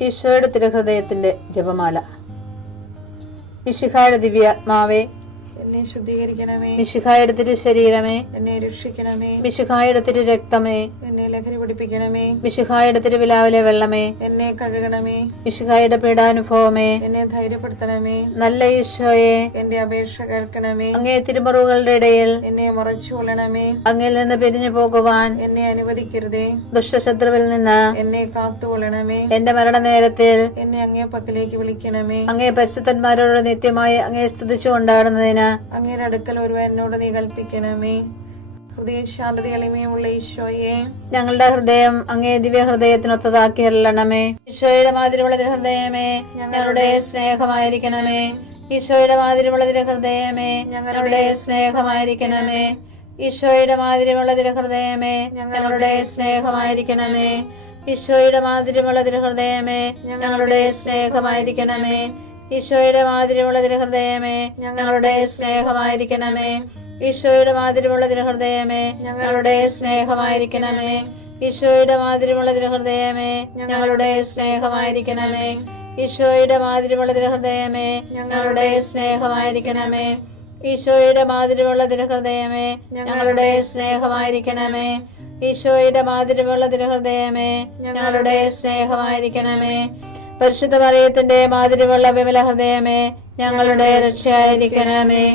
ഈശോയുടെ തിരുഹൃദയത്തിന്റെ ജപമാല. മിശിഹായുടെ ദിവ്യാത്മാവേ, എന്നെ ശുദ്ധീകരിക്കണമേ. മിശിഹായുടെ തിരു ശരീരമേ, എന്നെ രക്ഷിക്കണമേ. മിശിഹായുടെ തിരു രക്തമേ, എന്നെ ലഹരി പിടിപ്പിക്കണമേ. മിശിഹായുടെ തിരുവിലാവിലെ വെള്ളമേ, എന്നെ കഴുകണമേ. മിശിഹായുടെ പീഡാനുഭവമേ, എന്നെ ധൈര്യപ്പെടുത്തണമേ. നല്ല ഈശോയെ, എന്റെ അപേക്ഷ കേൾക്കണമേ. അങ്ങേ തിരുമുറിവുകളുടെ ഇടയിൽ എന്നെ മറച്ചു കൊള്ളണമേ. അങ്ങിൽ നിന്ന് പിരിഞ്ഞു പോകുവാൻ എന്നെ അനുവദിക്കരുതേ. ദുഷ്ടശത്രുവിൽ നിന്ന് എന്നെ കാത്തുകൊള്ളണമേ. എന്റെ മരണനേരത്തിൽ എന്നെ അങ്ങേ പക്കലേക്ക് വിളിക്കണമേ. അങ്ങേ പരിശുദ്ധന്മാരോട് നിത്യമായി അങ്ങേ സ്തുതിച്ചു കൊണ്ടാടുന്നതിന് അങ്ങയുടെ അടുക്കൽ ഒരുവൻ എന്നോട് നീ കൽപ്പിക്കണമേ. ഹൃദയ ശാന്തത എളിമയുള്ള ഈശോയെ, ഞങ്ങളുടെ ഹൃദയം അങ്ങേ ദിവ്യ ഹൃദയത്തിനൊത്തതാക്കി അരുളണമേ. ഈശോയുടെ മാതിരിയുള്ള ഹൃദയമേ, ഞങ്ങളുടെ സ്നേഹമായിരിക്കണമേ. ഈശോയുടെ മാതിരിയുള്ള ഹൃദയമേ, ഞങ്ങളുടെ സ്നേഹമായിരിക്കണമേ. ഈശോയുടെ മാതിരിയുള്ള ഹൃദയമേ, ഞങ്ങളുടെ സ്നേഹമായിരിക്കണമേ. ഈശോയുടെ മാതിരിയുള്ള ഹൃദയമേ, ഞങ്ങളുടെ സ്നേഹമായിരിക്കണമേ. ഈശോയുടെ മാതിരിയുള്ള ഹൃദയമേ, ഞങ്ങളുടെ സ്നേഹമായിരിക്കണമേ. ഈശോയുടെ മാതിരിയുള്ള ഹൃദയമേ, ഞങ്ങളുടെ സ്നേഹമായിരിക്കണമേ. ഈശോയുടെ മാതിരിയുള്ള ഹൃദയമേ, ഞങ്ങളുടെ സ്നേഹമായിരിക്കണമേ. ഈശോയുടെ മാതിരിയുള്ള ഹൃദയമേ, ഞങ്ങളുടെ സ്നേഹമായിരിക്കണമേ. ഈശോയുടെ മാതിരിയുള്ള ഹൃദയമേ, ഞങ്ങളുടെ സ്നേഹമായിരിക്കണമേ. ഈശോയുടെ മാതിരിയുള്ള ഹൃദയമേ, ഞങ്ങളുടെ സ്നേഹമായിരിക്കണമേ. പരിശുദ്ധ മറിയത്തിന്റെ മാതിരിയുള്ള വിമല ഹൃദയമേ, ഞങ്ങളുടെ രക്ഷയായിരിക്കണമേ.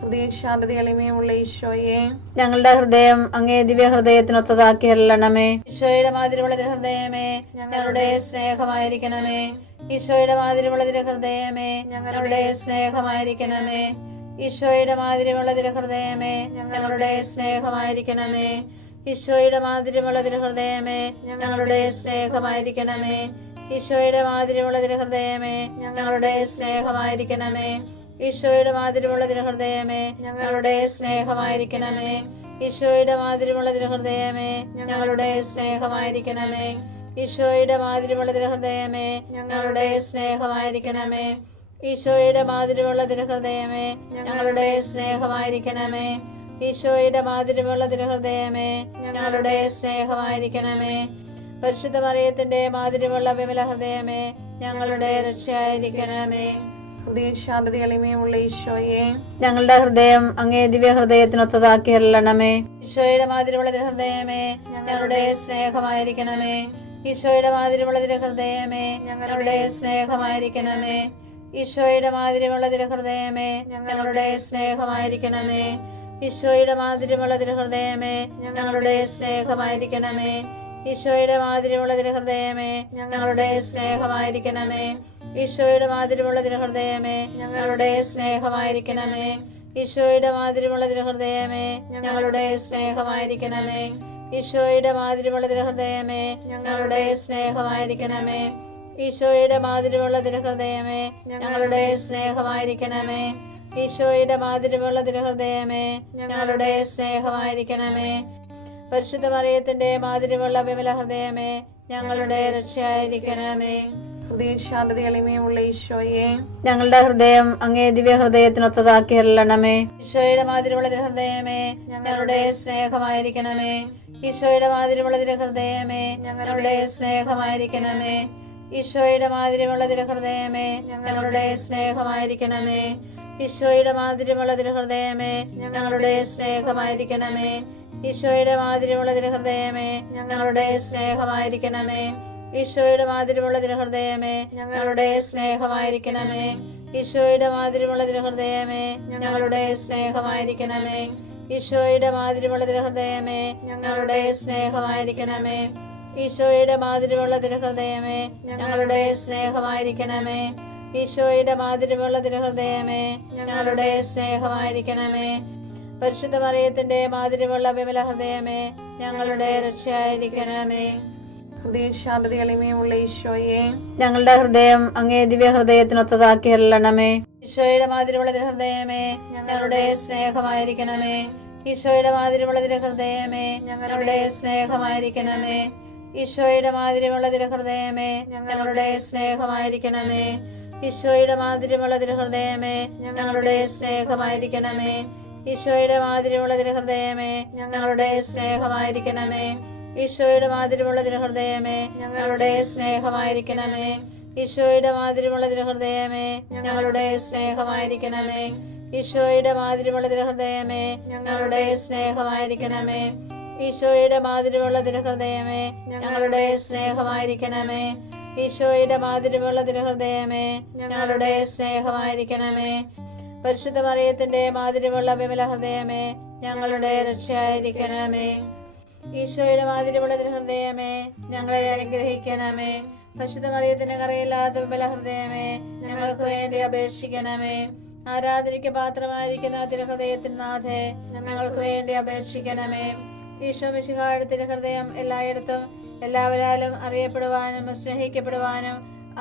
ഹൃദയ ശാന്തത എളിമയുള്ള ഈശോയെ, ഞങ്ങളുടെ ഹൃദയം അങ്ങേ ദിവ്യ ഹൃദയത്തിനൊത്തതാക്കി അരുളണമേ. ഈശോയുടെ മാതിരിയുള്ള ഹൃദയമേ, ഞങ്ങളുടെ സ്നേഹമായിരിക്കണമേ. ഈശോയുടെ മാതിരിയുള്ള ഹൃദയമേ, ഞങ്ങളുടെ സ്നേഹമായിരിക്കണമേ. ഈശോയുടെ മാതിരിയുള്ള ഹൃദയമേ, ഞങ്ങളുടെ സ്നേഹമായിരിക്കണമേ. ഈശോയുടെ മാതിരിയുള്ള ഹൃദയമേ, ഞങ്ങളുടെ സ്നേഹമായിരിക്കണമേ. ഈശോയുടെ മാതിരിയുള്ള ഹൃദയമേ, ഞങ്ങളുടെ സ്നേഹമായിരിക്കണമേ. ഈശോയുടെ മാതിരിയുള്ള ഹൃദയമേ, ഞങ്ങളുടെ സ്നേഹമായിരിക്കണമേ. ഈശോയുടെ മാതിരിയുള്ള ഹൃദയമേ, ഞങ്ങളുടെ സ്നേഹമായിരിക്കണമേ. ഈശോയുടെ മാതിരിയുള്ള ഹൃദയമേ, ഞങ്ങളുടെ സ്നേഹമായിരിക്കണമേ. ഈശോയുടെ മാതിരിയുള്ള ഹൃദയമേ, ഞങ്ങളുടെ സ്നേഹമായിരിക്കണമേ. ഈശോയുടെ മാതിരിയുള്ള ഹൃദയമേ, ഞങ്ങളുടെ സ്നേഹമായിരിക്കണമേ. പരിശുദ്ധ മറിയത്തിന്റെ മാതിരിയുള്ള വിമല ഹൃദയമേ, ഞങ്ങളുടെ രക്ഷയായിരിക്കണമേ. ഹൃദയ ശാന്തത എളിമയുള്ള ഈശോയെ, ഞങ്ങളുടെ ഹൃദയം അങ്ങേ ദിവ്യ ഹൃദയത്തിനൊത്തതാക്കി അരുളണമേ. ഈശോയുടെ മാതിരിയുള്ള ഹൃദയമേ, ഞങ്ങളുടെ സ്നേഹമായിരിക്കണമേ. ഈശോയുടെ മാതിരിയുള്ള ഹൃദയമേ, ഞങ്ങളുടെ സ്നേഹമായിരിക്കണമേ. ഈശോയുടെ മാതിരിയുള്ള ഹൃദയമേ, ഞങ്ങളുടെ സ്നേഹമായിരിക്കണമേ. ഈശോയുടെ മാതിരിയുള്ള ഹൃദയമേ, ഞങ്ങളുടെ സ്നേഹമായിരിക്കണമേ. ഈശോയുടെ മാതിരിയുള്ള ഹൃദയമേ, ഞങ്ങളുടെ സ്നേഹമായിരിക്കണമേ. ഈശോയുടെ മാതിരിയുള്ള ഹൃദയമേ, ഞങ്ങളുടെ സ്നേഹമായിരിക്കണമേ. ഈശോയുടെ മാതിരിയുള്ള ഹൃദയമേ, ഞങ്ങളുടെ സ്നേഹമായിരിക്കണമേ. ഈശോയുടെ മാതിരിയുള്ള ഹൃദയമേ, ഞങ്ങളുടെ സ്നേഹമായിരിക്കണമേ. ഈശോയുടെ മാതിരിയുള്ള ഹൃദയമേ, ഞങ്ങളുടെ സ്നേഹമായിരിക്കണമേ. ഈശോയുടെ മാതിരിയുള്ള ഹൃദയമേ, ഞങ്ങളുടെ സ്നേഹമായിരിക്കണമേ. പരിശുദ്ധ മറിയത്തിന്റെ മാതിരിയുള്ള വിമല ഹൃദയമേ, ഞങ്ങളുടെ രക്ഷയായിരിക്കണമേ. ഹൃദയ ശാന്തത എളിമയുള്ള ഈശോയെ, ഞങ്ങളുടെ ഹൃദയം അങ്ങേ ദിവ്യ ഹൃദയത്തിനൊത്തതാക്കി അരുളണമേ. ഈശോയുടെ മാതിരിയുള്ള ഹൃദയമേ, ഞങ്ങളുടെ സ്നേഹമായിരിക്കണമേ. ഈശോയുടെ മാതിരിയുള്ള ഹൃദയമേ, ഞങ്ങളുടെ സ്നേഹമായിരിക്കണമേ. ഈശോയുടെ മാതിരിയുള്ള ഹൃദയമേ, ഞങ്ങളുടെ സ്നേഹമായിരിക്കണമേ. ഈശോയുടെ മാതിരിയുള്ള ഹൃദയമേ, ഞങ്ങളുടെ സ്നേഹമായിരിക്കണമേ. ഈശോയുടെ മാതിരിയുള്ള ഹൃദയമേ, ഞങ്ങളുടെ സ്നേഹമായിരിക്കണമേ. ഈശോയുടെ മാതിരിയുള്ള ഹൃദയമേ, ഞങ്ങളുടെ സ്നേഹമായിരിക്കണമേ. ഈശോയുടെ മാതിരിയുള്ള ഹൃദയമേ, ഞങ്ങളുടെ സ്നേഹമായിരിക്കണമേ. ഈശോയുടെ മാതിരിയുള്ള ഹൃദയമേ, ഞങ്ങളുടെ സ്നേഹമായിരിക്കണമേ. ഈശോയുടെ മാതിരിയുള്ള ഹൃദയമേ, ഞങ്ങളുടെ സ്നേഹമായിരിക്കണമേ. ഈശോയുടെ മാതിരിയുള്ള ഹൃദയമേ, ഞങ്ങളുടെ സ്നേഹമായിരിക്കണമേ. പരിശുദ്ധ മറിയത്തിന്റെ മാതിരിയുള്ള വിമല ഹൃദയമേ, ഞങ്ങളുടെ രക്ഷയായിരിക്കണമേ. ഹൃദയ ശാന്തത എളിമയുള്ള ഈശോയെ, ഞങ്ങളുടെ ഹൃദയം അങ്ങേ ദിവ്യ ഹൃദയത്തിനൊത്തതാക്കി അരുളണമേ. ഈശോയുടെ മാതിരിയുള്ള ഹൃദയമേ, ഞങ്ങളുടെ സ്നേഹമായിരിക്കണമേ. ഈശോയുടെ മാതിരിയുള്ള ഹൃദയമേ, ഞങ്ങളുടെ സ്നേഹമായിരിക്കണമേ. ഈശോയുടെ മാതിരിയുള്ള ഹൃദയമേ, ഞങ്ങളുടെ സ്നേഹമായിരിക്കണമേ. ഈശോയുടെ മാതിരിയുള്ള ഹൃദയമേ, ഞങ്ങളുടെ സ്നേഹമായിരിക്കണമേ. ഈശോയുടെ മാതിരിയുള്ള ഹൃദയമേ, ഞങ്ങളുടെ സ്നേഹമായിരിക്കണമേ. ഈശോയുടെ മാതിരിമുള്ള തിരുഹൃദയമേ ഞങ്ങളുടെ സ്നേഹമായിരിക്കണമേ. ഈശോയുടെ മാതിരിമുള്ള തിരുഹൃദയമേ ഞങ്ങളുടെ സ്നേഹമായിരിക്കണമേ. ഈശോയുടെ മാതിരിമുള്ള തിരുഹൃദയമേ ഞങ്ങളുടെ സ്നേഹമായിരിക്കണമേ. ഈശോയുടെ മാതിരിമുള്ള തിരുഹൃദയമേ ഞങ്ങളുടെ സ്നേഹമായിരിക്കണമേ. ഈശോയുടെ മാതിരിമുള്ള തിരുഹൃദയമേ ഞങ്ങളുടെ സ്നേഹമായിരിക്കണമേ. പരിശുദ്ധ മറിയത്തിന്റെ മാതിരിമുള്ള വിമല ഹൃദയമേ ഞങ്ങളുടെ രക്ഷയായിരിക്കണമേ. ഈശോയുടെ മാതിരിമുള്ള തിരുഹൃദയമേ ഞങ്ങളെ അനുഗ്രഹിക്കണമേ. പരിശുദ്ധ മറിയത്തിന്റെ കറയില്ലാത്ത വിമല ഹൃദയമേ ഞങ്ങൾക്ക് വേണ്ടി അപേക്ഷിക്കണമേ. ആരാധനയ്ക്ക് പാത്രമായിരിക്കുന്ന തിരുഹൃദയത്തിന് നാഥേ ഞങ്ങൾക്ക് വേണ്ടി അപേക്ഷിക്കണമേ. ഈശോ മിശിഹായുടെ തിരുഹൃദയം എല്ലായിടത്തും എല്ലാവരാലും അറിയപ്പെടുവാനും സ്നേഹിക്കപ്പെടുവാനും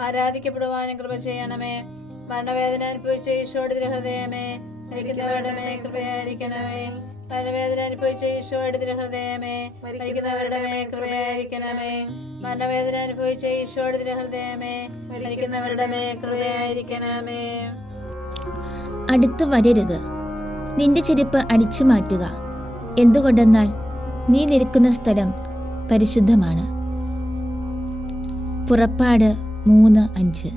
ആരാധിക്കപ്പെടുവാനും കൃപ ചെയ്യണമേ. മരണവേദന അനുഭവിച്ച ഈശോയുടെ തിരുഹൃദയമേ മരിക്കുന്നവരുടെ മേൽ കൃപയായിരിക്കണമേ. മരണവേദന അനുഭവിച്ച ഈശോയുടെ തിരുഹൃദയമേ മരിക്കുന്നവരുടെ മേൽ കൃപയായിരിക്കണമേ. മരണവേദന അനുഭവിച്ച ഈശോയുടെ തിരുഹൃദയമേ മരിക്കുന്നവരുടെ മേൽ കൃപയായിരിക്കണമേ. അടുത്തു വരരുത്. നിന്റെ ചെരുപ്പ് അടിച്ചു മാറ്റുക. എന്തുകൊണ്ടെന്നാൽ നീ നിൽക്കുന്ന സ്ഥലം പരിശുദ്ധമാണ്. പുറപ്പാട് 3:5.